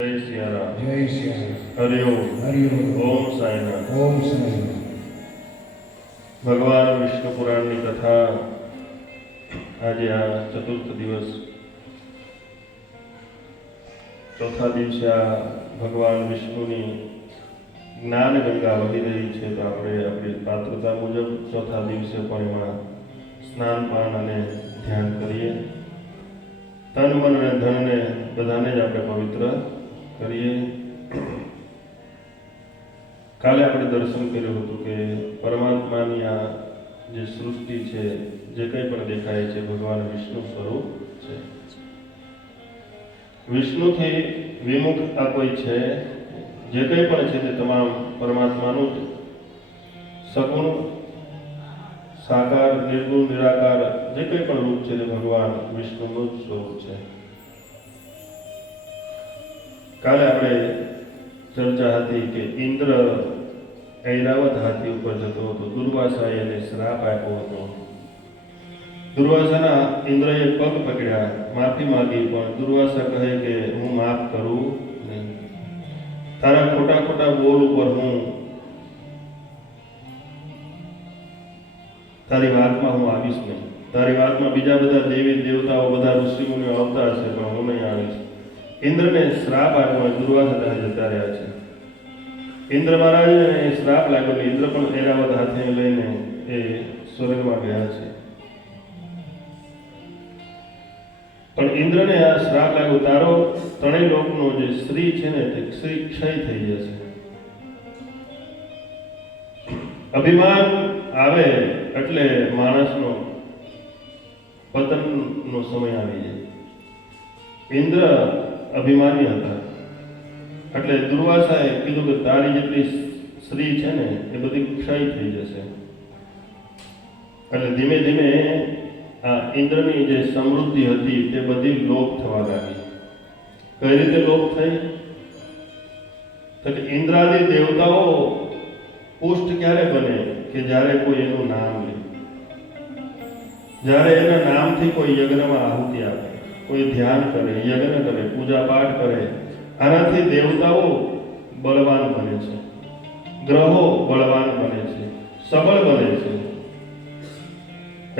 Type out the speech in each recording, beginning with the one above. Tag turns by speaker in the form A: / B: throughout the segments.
A: જય સિયારામ.
B: જય શ્રી
A: હરિઓમ
B: હરિઓમ
A: ઓમ સાંઈનાથ.
B: ઓમ સાંઈ
A: ભગવાન વિષ્ણુ પુરાણની કથા આજે આ ચતુર્થ દિવસ. ચોથા દિવસે આ ભગવાન વિષ્ણુની જ્ઞાન ગંગા વહી રહી છે તો આપણે આપણી પાત્રતા મુજબ ચોથા દિવસે પણ એમાં સ્નાન પાન અને ધ્યાન કરીએ. તન મન અને ધનને બધાને જ આપણે પવિત્ર કરીએ. કાલે આપણે દર્શન કર્યું હતું કે પરમાત્માની આ જે સૃષ્ટિ છે, જે કંઈ પણ દેખાય છે, ભગવાન વિષ્ણુ સ્વરૂપ છે. વિષ્ણુથી વિમુખ આ કોઈ છે, જે કંઈ પણ છે તે તમામ પરમાત્માનું જ. સગુણ, સાકાર, નિર્ગુણ, નિરાકાર, જે કંઈ પણ રૂપ છે તે ભગવાન વિષ્ણુનું જ સ્વરૂપ છે. કાલે આપણે ચર્ચા હતી કે ઇન્દ્ર ઐરાવત હાથી ઉપર જતો હતો. દુર્વાસાએ એને શ્રાપ આપ્યો હતો. દુર્વાસાના ઇન્દ્રએ પગ પકડ્યા. માફી માંગી, પણ દુર્વાસા કહે કે હું માફ કરું નહીં તારા ખોટા ખોટા બોલ ઉપર હું તારી વાતમાં હું આવીશ નહીં. તારી વાતમાં બીજા બધા દેવી દેવતાઓ બધા ઋષિમુનિઓ આવતા હશે, પણ હું નહીં આવીશ. ઇન્દ્રને શ્રાપ અને દુર્વાસા જતા રહ્યા છે. ઇન્દ્ર મહારાજને શ્રાપ લાગેલો ઇન્દ્ર પણ એરાવત હાથે લઈને એ સ્વર્ગમાં ગયા છે. પણ ઇન્દ્રને આ શ્રાપ લાગ્યો, તારો ત્રણેય લોકનો જે સ્ત્રી છે ને તે સ્ત્રી ક્ષય થઈ જશે. અભિમાન આવે એટલે માણસનો પતનનો સમય આવી જાય. ઇન્દ્ર અભિમાની હતા. એટલે દુર્વાસાએ કીધું કે તારી જેટલી સ્ત્રી છે ને, એ બધી ક્ષય થઈ જશે. એટલે ધીમે ધીમે આ ઇન્દ્રની જે સમૃદ્ધિ હતી, તે બધી લોપ થવા લાગી. કઈ રીતે લોપ થઈ? તો કે ઇન્દ્રાદી દેવતાઓ પુષ્ટ ક્યારે બને? કે જ્યારે કોઈ એનું નામ લે. જ્યારે એના નામથી કોઈ યજ્ઞમાં આહુતિ આપે. કોઈ ધ્યાન કરે, યજ્ઞ કરે પૂજા પાઠ કરે, આનાથી દેવતાઓ બળવાન બને છે. ગ્રહો બળવાન બને છે. સબળ બને છે.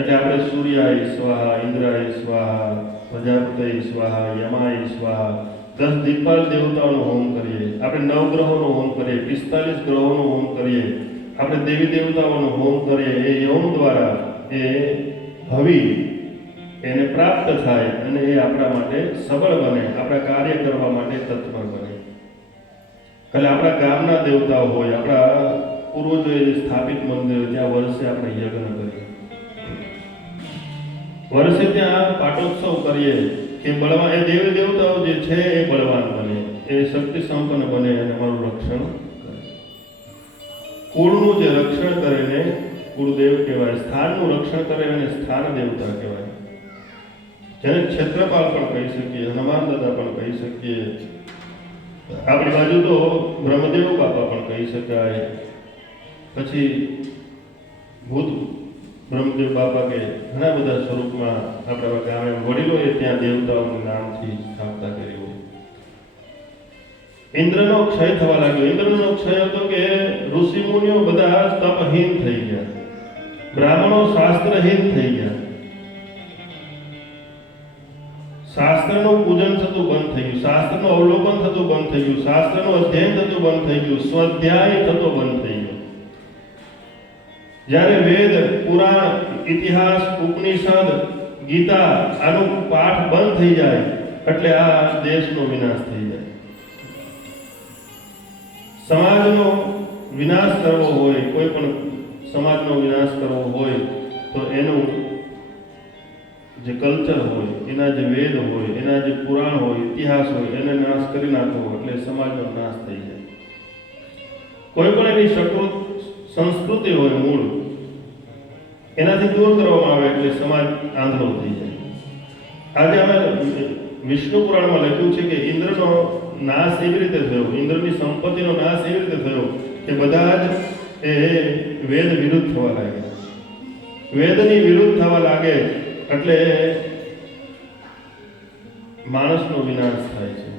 A: એટલે આપણે સૂર્યાય સ્વાહા, ઇન્દ્રાય સ્વાહા, પ્રજાપતય સ્વાહા, યમાય સ્વાહા, દસ દીપાલ દેવતાઓનો હોમ કરીએ. આપણે નવ ગ્રહોનો હોમ કરીએ, પિસ્તાલીસ ગ્રહોનો હોમ કરીએ. આપણે દેવી દેવતાઓનો હોમ કરીએ. એ યમ દ્વારા એ હવિ એને પ્રાપ્ત થાય અને એ આપણા માટે સબળ બને, આપણા કાર્ય કરવા માટે તત્પર બને. એટલે આપણા ગામના દેવતાઓ હોય, આપણા પૂર્વજોએ સ્થાપિત મંદિર, ત્યાં વર્ષે આપણે યજ્ઞ કરીએ. વર્ષે ત્યાં પાટોત્સવ કરીએ કે બળવાન એ દેવી દેવતાઓ જે છે એ બળવાન બને, એ શક્તિ સંપન્ન બને અને અમારું રક્ષણ કુળનું જે રક્ષણ કરે ને, કુળદેવ કહેવાય, સ્થાનનું રક્ષણ કરે અને સ્થાન દેવતા કહેવાય. જેને ક્ષેત્રપાલ પણ કહી શકીએ, હનુમાન દાદા પણ કહી શકીએ. આપણી બાજુ તો બ્રહ્મદેવ બાપા પણ કહી શકાય. પછી ભૂત બ્રહ્મદેવ બાપા કે ઘણા બધા સ્વરૂપમાં આપણા ગામે વડીલોએ ત્યાં દેવતાઓના નામથી સ્થાપના કર્યું ઇન્દ્રનો ક્ષય થવા લાગ્યો. ઇન્દ્રનો ક્ષય હતો કે ઋષિ મુનિઓ બધા તપહીન થઈ ગયા. બ્રાહ્મણો શાસ્ત્રહીન થઈ ગયા. શાસ્ત્રનું પૂજન થતું બંધ થઈ ગયું, શાસ્ત્રનું અવલોકન થતું બંધ થઈ ગયું, શાસ્ત્રનું અધ્યયન થતું બંધ થઈ ગયું, સ્વાધ્યાય થતો બંધ થઈ ગયો. જ્યારે વેદ, પુરાણ, ઇતિહાસ, ઉપનિષદ, ગીતા આનો પાઠ બંધ થઈ જાય, એટલે આ દેશનો વિનાશ થઈ જાય. સમાજનો વિનાશ કરવો હોય, કોઈ પણ સમાજનો વિનાશ કરવો હોય, તો એનું જે કલ્ચર હોય, એના જે વેદ હોય, એના જે પુરાણ હોય, ઇતિહાસ હોય, એને નાશ કરી નાખવો એટલે સમાજનો નાશ થઈ જાય. કોઈ પણ એની સકૃત સંસ્કૃતિ હોય મૂળ, એનાથી દૂર કરવામાં આવે એટલે સમાજ આંધળો થઈ જાય. આજે અમે વિષ્ણુ પુરાણમાં લખ્યું છે કે ઇન્દ્રનો નાશ એવી રીતે થયો, ઇન્દ્રની સંપત્તિનો નાશ એવી રીતે થયો કે બધા જ એ વેદ વિરુદ્ધ થવા લાગ્યા. વેદની વિરુદ્ધ થવા લાગે એટલે માણસનો વિનાશ થાય છે.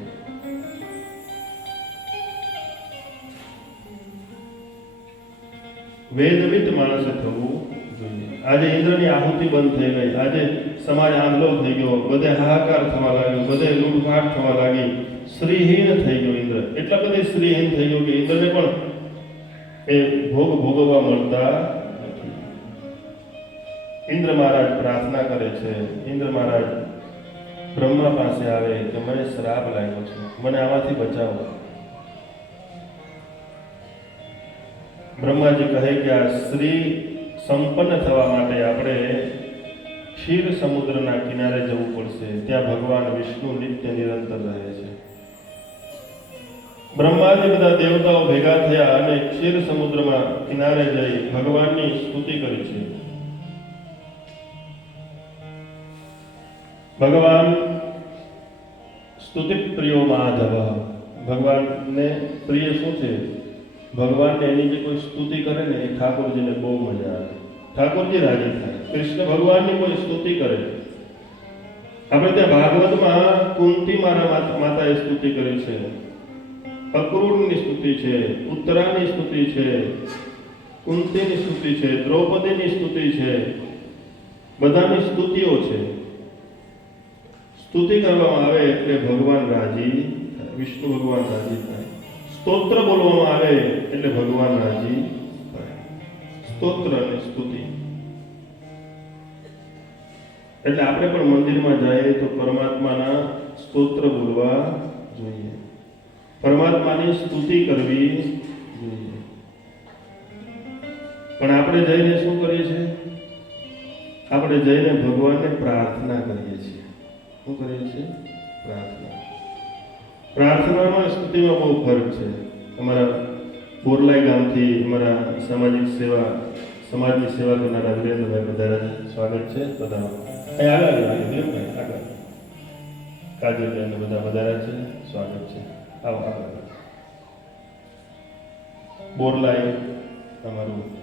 A: વેદવિત માણસે થવું જોઈએ. આજે ઇન્દ્રની આહુતિ બંધ થઈ ગઈ. આજે સમાજ આંદોલન થઈ ગયો. બધે હાહાકાર થવા લાગ્યો. બધે લૂંટફાટ થવા લાગી. શ્રીહીન થઈ ગયો ઇન્દ્ર. એટલા બધી શ્રીહીન થઈ ગયો કે ઇન્દ્રને પણ એ ભોગ ભોગવવા મળતા ઇન્દ્ર મહારાજ પ્રાર્થના કરે છે. ઇન્દ્ર મહારાજ બ્રહ્મા પાસે આવે કે મને શ્રાપ લાગ્યો છે. મને આમાંથી બચાવો. બ્રહ્માજી કહે કે આ સ્ત્રી સંપન્ન થવા માટે આપણે ક્ષીર સમુદ્રના કિનારે જવું પડશે. ત્યાં ભગવાન વિષ્ણુ નિત્ય નિરંતર રહે છે. બ્રહ્માજી બધા દેવતાઓ ભેગા થયા અને ક્ષીર સમુદ્રમાં કિનારે જઈ ભગવાનની સ્તુતિ કરી છે. ભગવાન, સ્તુતિ પ્રિયો માધવ. ભગવાનને પ્રિય શું છે? ભગવાનને એની જે કોઈ સ્તુતિ કરે ને, એ ઠાકોરજીને બહુ મજા આવે. ઠાકોરજી રાજી થાય. કૃષ્ણ ભગવાનની કોઈ સ્તુતિ કરે. આપણે ત્યાં ભાગવતમાં કુંતી મારા માતા- માતાએ સ્તુતિ કરી છે. અક્રૂરની સ્તુતિ છે ઉત્તરાની સ્તુતિ છે, કુંતીની સ્તુતિ છે, દ્રૌપદીની સ્તુતિ છે, બધાની સ્તુતિઓ છે. સ્તુતિ કરવામાં આવે એટલે ભગવાન રાજી, વિષ્ણુ ભગવાન રાજી થાય. સ્તોત્ર બોલવામાં આવે એટલે ભગવાન રાજી થાય. સ્તોત્ર અને સ્તુતિ. એટલે આપણે પણ મંદિરમાં જઈએ તો પરમાત્માના સ્તોત્ર બોલવા જોઈએ. પરમાત્માની સ્તુતિ કરવી જોઈએ. પણ આપણે જઈને શું કરીએ છીએ? આપણે જઈને ભગવાનને પ્રાર્થના કરીએ છીએ. શું કરીએ છીએ પ્રાર્થના. પ્રાર્થનામાં સ્તુતિમાં બહુ ફરક છે. અમારા બોરલાઈ ગામથી અમારા સામાજિક સેવા, સમાજની સેવા કરનારા વિરેન્દ્રભાઈ બધા સ્વાગત છે. બધા આગળ વિરેન્દ્રભાઈ, આગળ. કાજલબેન બધા વધારા છે. સ્વાગત છે. આવો, આગળ. બોરલાઈ અમારું.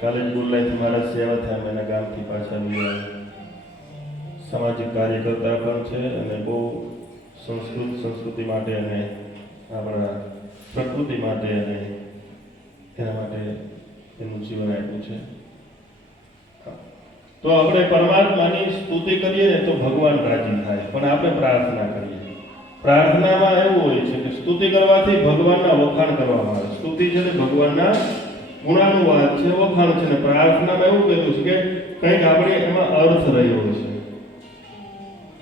A: કાલે જ બોરલાઈથી મારા સેવા થયા એના ગામથી પાછા આવ્યા. સામાજિક કાર્યકર્તા પણ છે અને બહુ સંસ્કૃત સંસ્કૃતિ માટે અને આપણા પ્રકૃતિ માટે અને એના માટે એનું જીવન આપ્યું છે. તો આપણે પરમાત્માની સ્તુતિ કરીએ ને તો ભગવાન રાજી થાય, પણ આપણે પ્રાર્થના કરીએ. પ્રાર્થનામાં એવું હોય છે કે સ્તુતિ કરવાથી ભગવાનના વખાણ કરવામાં આવે. સ્તુતિ છે ને ભગવાનના ગુણાનુવાદ છે, વખાણ છે ને પ્રાર્થનામાં એવું કહેલું છે કે કંઈક આપણે એમાં અર્થ રહ્યો છે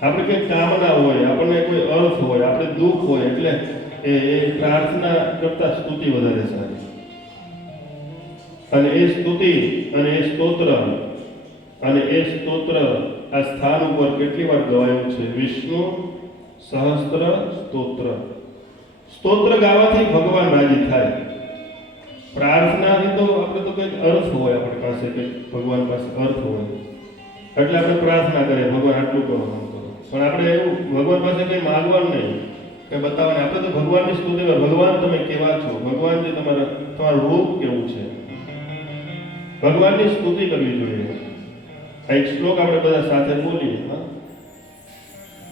A: આપણે કંઈક કામના હોય, આપણને કોઈ અર્થ હોય, આપણે દુઃખ હોય, એટલે એ પ્રાર્થના કરતા સ્તુતિ વધારે સારી. અને એ સ્તુતિ, અને એ સ્તોત્ર, અને એ સ્તોત્ર આ સ્થાન ઉપર કેટલી વાર ગવાયું છે? વિષ્ણુ સહસ્ત્ર સ્તોત્ર. સ્તોત્ર ગાવાથી ભગવાન રાજી થાય. પ્રાર્થનાથી તો આપણે તો કંઈક અર્થ હોય આપણી પાસે, કંઈક ભગવાન પાસે અર્થ હોય. એટલે આપણે પ્રાર્થના કરીએ, ભગવાન આટલું કરો પણ આપણે એવું ભગવાન પાસે કંઈ માગવાનું નહીં. કે બતાવવાનું આપણે તો ભગવાનની સ્તુતિ. ભગવાન તમે કેવા છો? ભગવાન જે તમારા તમારું રૂપ કેવું છે? ભગવાનની સ્તુતિ કરવી જોઈએ. આ એક શ્લોક આપણે બધા સાથે બોલીએ. હા?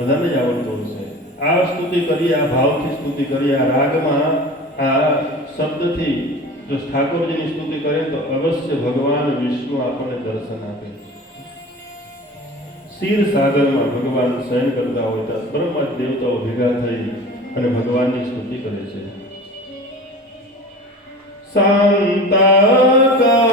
A: બધાને જ આવડતો હશે. આ સ્તુતિ કરીએ આ ભાવથી સ્તુતિ કરીએ આ રાગમાં, આ શબ્દથી જો ઠાકોરજીની સ્તુતિ કરે તો અવશ્ય ભગવાન વિષ્ણુ આપણને દર્શન આપે. ક્ષીર સાગરમાં ભગવાન શયન કરતા હોય તો બ્રહ્મા દેવતાઓ ભેગા થઈ અને ભગવાનની સ્તુતિ કરે છે. શાંતાકારમ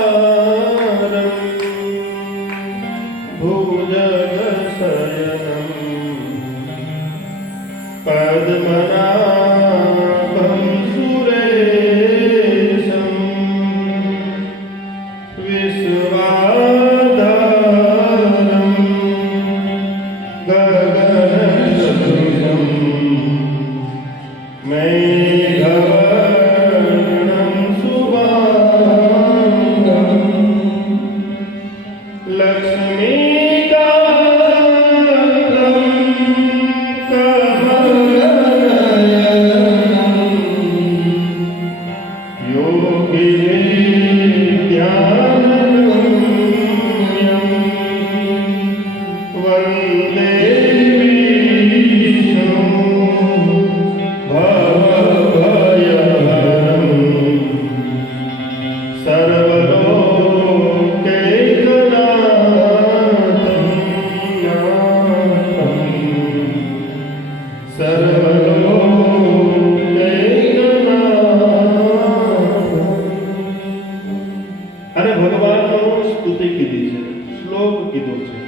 A: કીધું છે.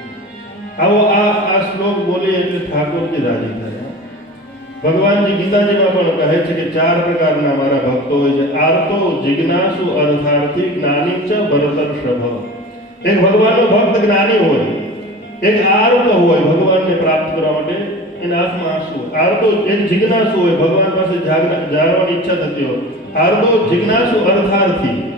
A: આવો આ આ શ્લોક બોલે એટલે ઠાકોરજી રાજી થયા. ભગવાનજી ગીતાજીમાં પણ કહે છે કે ચાર પ્રકારના મારા ભક્તો હોય છે. આર્તો, જિજ્ઞાસુ, અર્થાર્થી, જ્ઞાની ચ ભરતર્ષભ એક ભગવાનનો ભક્ત જ્ઞાની હોય, એક આર્ત હોય ભગવાનને પ્રાપ્ત કરવા માટે, એને આંખમાં આંસુ આર્તો, એક જિજ્ઞાસુ હોય ભગવાન પાસે જાણવાની ઈચ્છા થતી હોય. આર્તો, જિજ્ઞાસુ, અર્થાર્થી.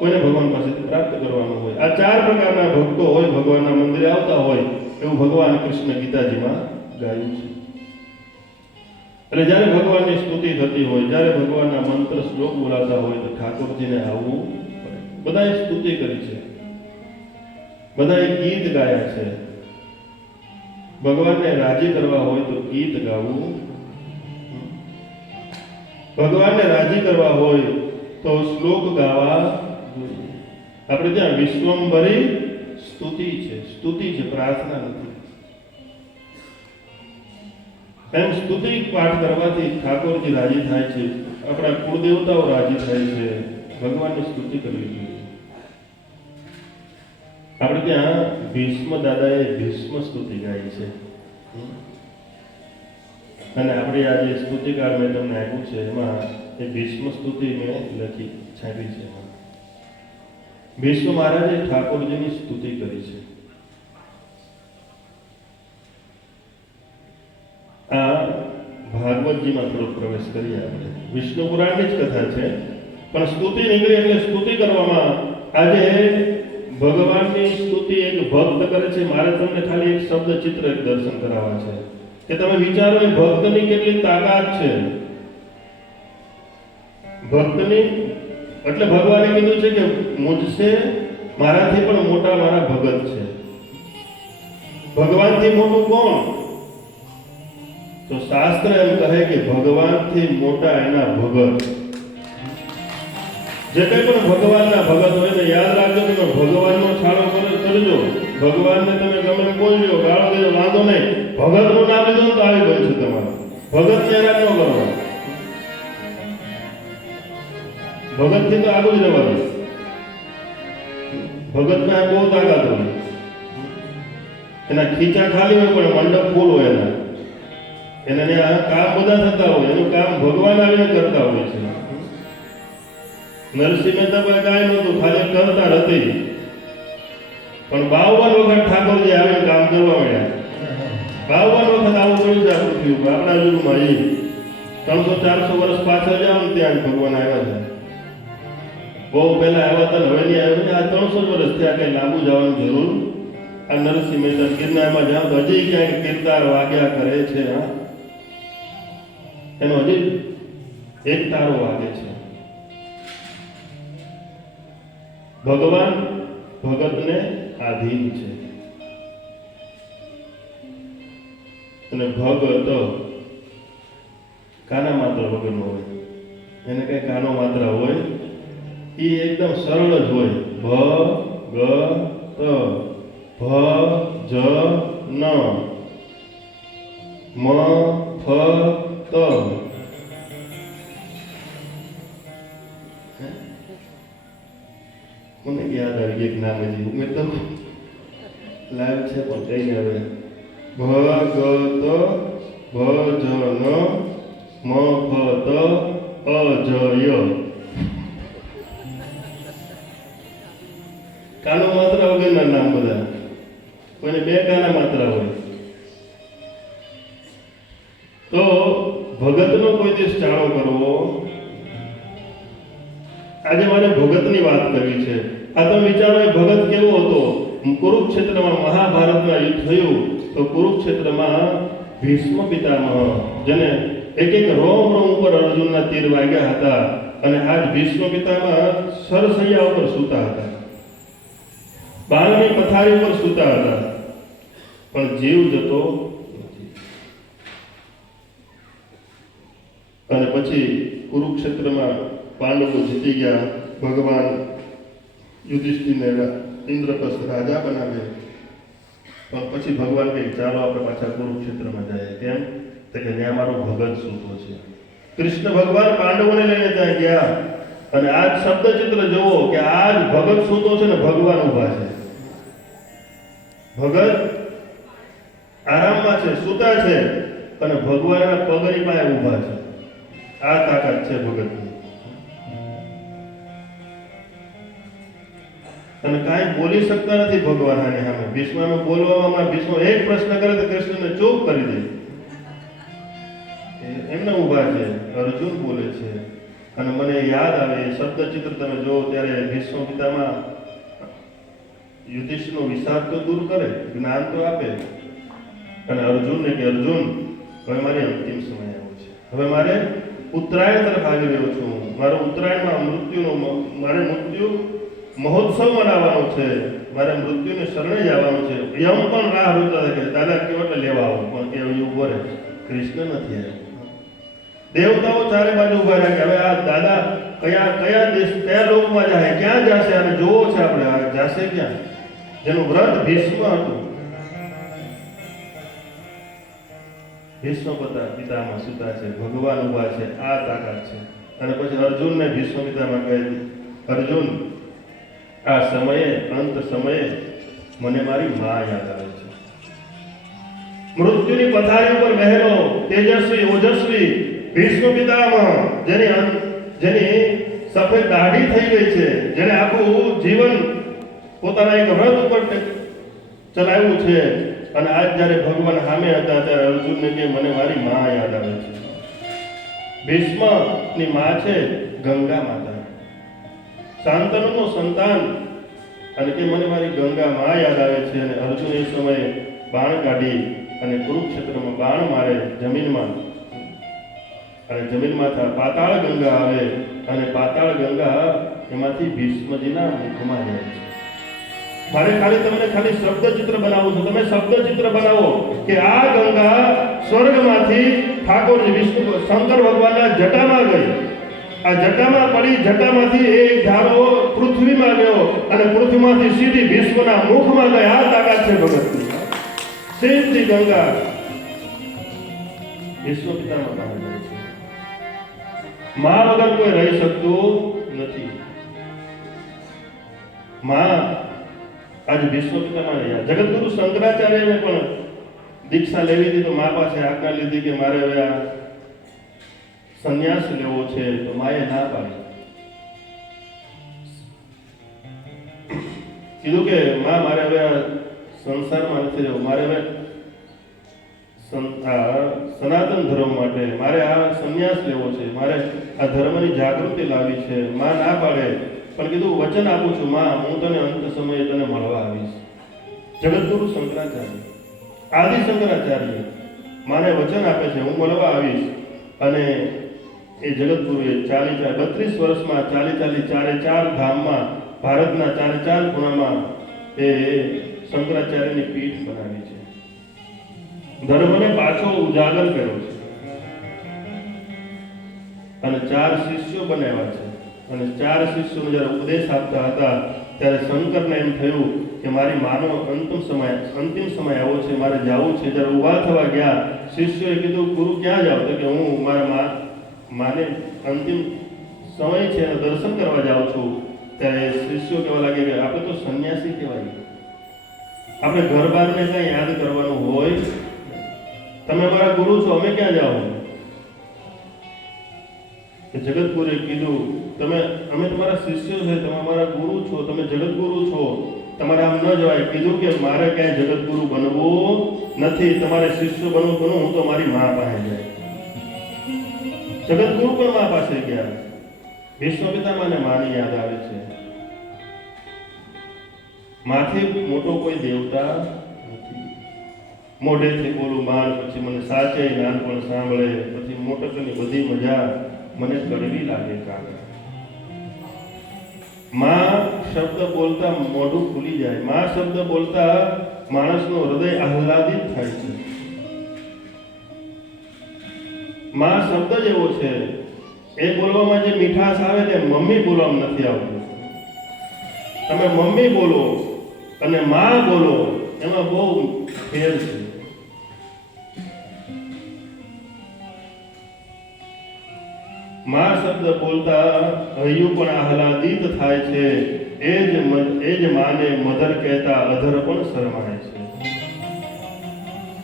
A: કોઈને ભગવાન પાસેથી પ્રાપ્ત કરવાનું હોય. આ ચાર પ્રકારના ભક્તો હોય, ભગવાનના મંદિરે આવતા હોય, એવું ભગવાન કૃષ્ણ ગીતાજીમાં ગાયું છે. એટલે જ્યારે ભગવાનની સ્તુતિ થતી હોય, જ્યારે ભગવાનના મંત્ર શ્લોક બોલાતા હોય, તો ઠાકોરજીને આવવું બધાએ સ્તુતિ કરી છે. બધાએ ગીત ગાયા છે. ભગવાનને રાજી કરવા હોય તો ગીત ગાવું. ભગવાનને રાજી કરવા હોય તો શ્લોક ગાવા આપણે ત્યાં વિશ્વંભરી સ્તુતિ છે. સ્તુતિ છે, પ્રાર્થના નથી. એમ સ્તુતિ પાઠ કરવાથી ઠાકોરજી રાજી થાય છે. આપણા કુળદેવતાઓ રાજી થાય છે. ભગવાનની સ્તુતિ કરવી જોઈએ. આપણે ત્યાં ભીષ્મ દાદાએ ભીષ્મ સ્તુતિ ગાઈ છે. અને આપણે આ જે સ્તુતિકાર મેં તમને આપ્યું છે, એમાં એ ભીષ્મ સ્તુતિ મેં લખી છાપી છે. એમાં ભીષ્મ મહારાજે ઠાકોરજીની સ્તુતિ કરી છે. આ ભાગવતજીમાં થોડો પ્રવેશ કરીએ આપણે. વિષ્ણુ પુરાણની જ કથા છે, પણ સ્તુતિ નીકળી એટલે સ્તુતિ કરવામાં આજે ભગવાનની સ્તુતિ એક ભક્ત કરે છે. મારે તમને ખાલી એક શબ્દ ચિત્ર એક દર્શન કરાવવા છે, કે તમે વિચારો એ ભક્તની કેટલી તાકાત છે. ભક્તની એટલે ભગવાને કીધું છે કે મુજસે મારાથી પણ મોટા મારા ભગત છે. ભગવાનથી મોટું કોણ? તો શાસ્ત્ર એમ કહે કે ભગવાનથી મોટા એના ભગત. જે કંઈ પણ ભગવાનના ભગત હોય ને યાદ રાખજો કે ભગવાનનો છાળો કરે કરજો. ભગવાનને તમે ગમે બોલજો, ગાળો દેજો, વાંધો નહીં. ભગતનું નામ લીધું તો આવી બનશે તમારું. ભગત હેરાન ન કરો ભગતથી તો આગળ જ રહેવાનું. ભગતના બહુ તાકાત હોય. એના ખીચા ખાલી હોય પણ મંડપ ફૂલ હોય એના. એને ત્યાં કામ બધા થતા હોય. એનું કામ ભગવાન આવીને કરતા હોય છે. નરસિંહ મહેતા પાસે કાંઈ નહોતું, ખાલી કરતા હતી પણ બાવન વખત ઠાકોરજી આવીને કામ કરવા મળ્યા બાવન વખત આવું કર્યું છે આપણા યુગમાં એ ત્રણસો ચારસો વર્ષ પાછળ જાવ ને ત્યાં ભગવાન આવ્યા છે. બહુ પહેલા આવ્યા હતા હવે નહીં આવ્યા. આ ત્રણસો વર્ષ થયા કંઈ લાંબુ જવાની જરૂર. આ નરસિંહ મહેતા ગિરનારમાં જાઓ તો હજી ક્યાંક કીર્તાર વાગ્યા કરે છે, હા. એનો હજી એક તારો વાગે છે. ભગવાન ભગતને આધીન છે. અને ભગત કાના માત્ર વગરનો હોય? એને કઈ કાનો માત્ર હોય? એ એકદમ સરળ જ હોય. ભ, ગ ત ભ, જ, ન. મ, ફ, ત. મને યાદ આવી એક નામ હજી તો લાઈવ છે પણ કઈ ને હવે ભ, ગ, ત. ભ, જ, ન. મ, ફ, ત. અ, જ, ય. કાનો માત્ર વગરના નામ બધા? કોઈને બે કાના માત્ર હોય. તો ભગતનો કોઈ દિવસ ચાળો કરવો? આજે મારે ભગતની વાત કરવી છે. આ તમે વિચારો ભગત કેવો હતો? કુરુક્ષેત્રમાં મહાભારતમાં યુદ્ધ થયું, તો કુરુક્ષેત્રમાં ભીષ્મ પિતામહ જેને એક એક રોમ રોમ ઉપર અર્જુનના તીર વાગ્યા હતા અને આજ ભીષ્મ પિતામહ સરસૈયા ઉપર સૂતા હતા. બાળની પથારી ઉપર સૂતા હતા. પણ જીવ જતો અને પછી કુરુક્ષેત્રમાં પાંડવો જીતી ગયા. ભગવાન યુધિષ્ઠિરને ઇન્દ્રપ્રસ્થ રાજા બનાવ્યા. પણ પછી ભગવાન કહે ચાલો આપણે પાછા કુરુક્ષેત્રમાં જઈએ કેમ? તો કે ત્યાં મારો ભગત સૂતો છે. કૃષ્ણ ભગવાન પાંડવોને લઈને ત્યાં ગયા. અને આજ શબ્દચિત્ર જુઓ કે આજ ભગત સૂતો છે ને ભગવાન ઊભા છે. ભગત આરામમાં છે, સૂતા છે અને ભગવાનના પગની પાસે ઊભા છે. આ તાકાત છે ભગતની. અને કાંઈ બોલી શકતા નથી ભગવાન આની સામે. ભીષ્મનો બોલવામાં ભીષ્મ એક પ્રશ્ન કરે તો કૃષ્ણને ચૂપ કરી દે. એમને ઊભા છે, અર્જુન બોલે છે. અને મને યાદ આવે શબ્દ શબ્દચિત્ર તમે જોવો ત્યારે ભીષ્મ પિતામાં યુધિષ્ઠિરનો વિષાદ તો દૂર કરે, જ્ઞાન તો આપે. અને અર્જુનને કે અર્જુન, હવે મારી અંતિમ સમય આવ્યો છે. હવે મારે ઉત્તરાયણ તરફ આવી રહ્યો છું મારો ઉત્તરાયણમાં મૃત્યુનો મારે મૃત્યુ મહોત્સવ મનાવવાનો છે. મારે મૃત્યુને શરણે જવાનું છે. યમ પણ રાહ હતા કે દાદા કેવો એટલે લેવા આવો, પણ કે અહીં ઊભો રહે. કૃષ્ણ નથી આવ્યો. દેવતાઓ ચારે બાજુ ઊભા રહ્યા કે હવે આ દાદા કયા કયા દેશ, કયા લોકમાં જાય, ક્યાં જશે? અને જોવો છે આપણે. આ જાશે ક્યાં? જેનું વ્રત ભીષ્મ હતું. ભીષ્મ પિતા પિતામાં સુતા છે, ભગવાન ઊભા છે, આ તાકાત છે. અને પછી અર્જુનને ભીષ્મ પિતામાં કહે અર્જુન, આ સમયે, અંત સમયે મને મારી મા યાદ આવે છે. મૃત્યુની પથારી ઉપર બહેનો તેજસ્વી, ઓજસ્વી ભીષ્મ પિતામાં, જેની જેની સફેદ દાઢી થઈ ગઈ છે જેને આખું જીવન પોતાના એક વ્રત ઉપર ચલાવ્યું છે. અને આજ જ્યારે ભગવાન સામે હતા, ત્યારે અર્જુનને કે મને મારી મા યાદ આવે છે. ભીષ્મની મા છે ગંગા માતા. શાંતનુનો સંતાન અને કે મને મારી ગંગા મા યાદ આવે છે અને અર્જુન એ સમયે બાણ કાઢી અને કુરુક્ષેત્રમાં બાણ મારે જમીનમાં. અને જમીનમાંથી પાતાળ ગંગા આવે અને પાતાળ ગંગા એમાંથી ભીષ્મજીના મુખમાં જાય છે. મારે ખાલી તમને ખાલી શબ્દ ચિત્ર બનાવો છો. તમે શબ્દ ચિત્ર બનાવો કે આ ગંગા સ્વર્ગમાંથી ઠાકોરજી, વિષ્ણુ, શંકર ભગવાનના જટામાં ગઈ. આ જટામાં પડી, જટામાંથી એ ધારો પૃથ્વીમાં ગયો અને પૃથ્વીમાંથી સીધી ભીષ્મના મુખમાં ગઈ. આ તાકાત છે ભગતની. સીધી ગંગા વિશ્વ પિતામાં છે. મા વગર કોઈ રહી શકતું નથી. મા આજ ભીષ્મ પિતામાં રહ્યા જગતગુરુ શંકરાચાર્યને પણ દીક્ષા લેવી હતી તો મા પાસે આજ્ઞા લીધી કે મારે હવે આ સંન્યાસ લેવો છે, તો માએ ના પાડી. કીધું કે માં, મારે હવે આ સંસારમાં નથી રહેવું. મારે હવે સનાતન ધર્મ માટે મારે આ સંન્યાસ લેવો છે. મારે આ ધર્મની જાગૃતિ લાવી છે. માં ના પાડે. પણ કીધું, વચન આપું છું, માં, હું તને અંત સમયે તને મળવા આવીશ. જગતગુરુ શંકરાચાર્ય આદિ શંકરાચાર્ય માને વચન આપે છે, હું મળવા આવીશ. અને એ જગતગુરુએ ચાલી ચાર બત્રીસ વર્ષમાં ચાલી ચાલી ચારે ચાર ધામમાં, ભારતના ચારે ચાર ખૂણામાં એ શંકરાચાર્યની પીઠ બનાવી છે. ધર્મને પાછો ઉજાગર કર્યો છે. અને ચાર શિષ્યો બનાવ્યા છે. અને ચાર શિષ્યો જ્યારે ઉપદેશ આપતા હતા, ત્યારે શંકરને એમ થયું કે મારી માનો અંતિમ સમય અંતિમ સમય આવો છે, મારે જવું છે. જ્યારે ઊભા થવા ગયા, શિષ્યોએ કીધું, ગુરુ, ક્યાં જાવ તો કે, હું મારા મા, માને અંતિમ સમય છે અને દર્શન કરવા જાઉં છું. ત્યારે શિષ્યો કહેવા લાગે કે, આપણે તો સંન્યાસી કહેવાય. આપણે ઘર બારને કંઈ યાદ કરવાનું હોય. તમે મારા ગુરુ છો, અમે ક્યાં જાઓ? જગતગુરુએ કીધું તમે, અમે તમારા શિષ્યો છે, તમે અમારા ગુરુ છો, તમે જગતગુરુ છો. તમારે આમ ન જવાય. કીધું કે મારે ક્યાંય જગતગુરુ બનવું નથી. તમારે શિષ્ય બનવું બનવું, હું તો મારી મા પાસે જાય. જગતગુરુ પણ મા પાસે ગયા. વિશ્વ પિતામાને માની યાદ આવે છે. માથી મોટો કોઈ દેવતા મોઢેથી બોલું, માર, પછી મને સાચે નાનપણ સાંભળે, પછી મોટકની બધી મજા મને કડવી લાગે કાકા માં શબ્દ બોલતા મોઢું ખુલી જાય. માં શબ્દ બોલતા માણસનું હૃદય આહ્લાદિત થાય છે. માં શબ્દ જ એવો છે. એ બોલવામાં જે મીઠાશ આવે તે મમ્મી બોલવામાં નથી આવતું. તમે મમ્મી બોલો અને માં બોલો, એમાં બહુ ફેર છે. માં શબ્દ બોલતા હૈયું પણ આહલાદિત થાય છે. એ જ એ જ માને મધર કહેતા અધર પણ શરમાય છે.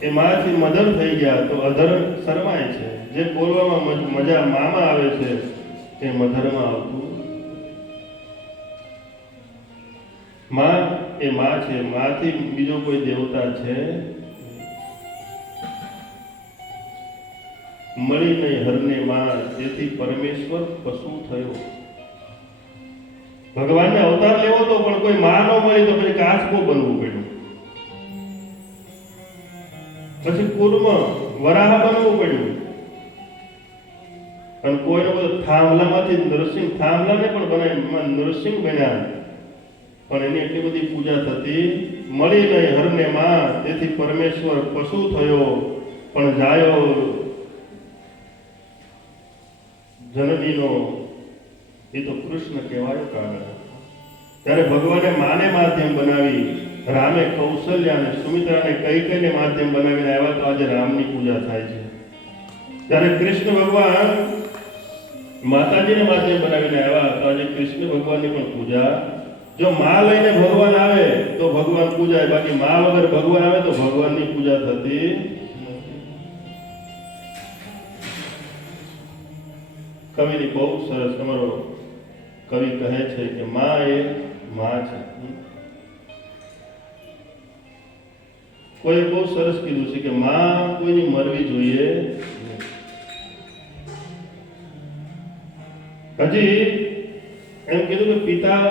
A: એ માથી મધર થઈ ગયા તો અધર શરમાય છે. જે બોલવામાં મજા મામાં આવે છે એ મધરમાં આવતું માં, એ માં છે. માથી બીજો કોઈ દેવતા છે? મળી નહીં હરને માં તેથી પરમેશ્વર પશુ થયો. ભગવાનને અવતાર લેવો તો પણ કોઈ માં ન મળી તો પછી કાચકો બનવું પડ્યું? પછી કુર્મ વરાહ બનવું પડ્યું. અને કોઈને બધું થાંભલામાંથી નરસિંહ થાંભલાને પણ બનાવી નરસિંહ બન્યા. પણ એની એટલી બધી પૂજા થતી મળી નહીં હરને માં, તેથી પરમેશ્વર પશુ થયો. પણ જાયો જનનીનો એ તો કૃષ્ણ કહેવાયો કાળ ત્યારે ભગવાને માને માધ્યમ બનાવી, રામે કૌશલ્ય અને સુમિત્રાને કઈ કઈને માધ્યમ બનાવીને આવ્યા તો આજે રામની પૂજા થાય છે. ત્યારે કૃષ્ણ ભગવાન માતાજીને માધ્યમ બનાવીને આવ્યા તો આજે કૃષ્ણ ભગવાનની પણ પૂજા. જો માં લઈને ભગવાન આવે તો ભગવાન પૂજાય, બાકી માં વગર ભગવાન આવે તો ભગવાનની પૂજા થતી કવિની બહુ સરસ તમારો કવિ કહે છે કે મા એ મા છે. કોઈ બહુ સરસ કીધું છે કે મા કોઈની મરવી જોઈએ હજી એમ કીધું કે પિતા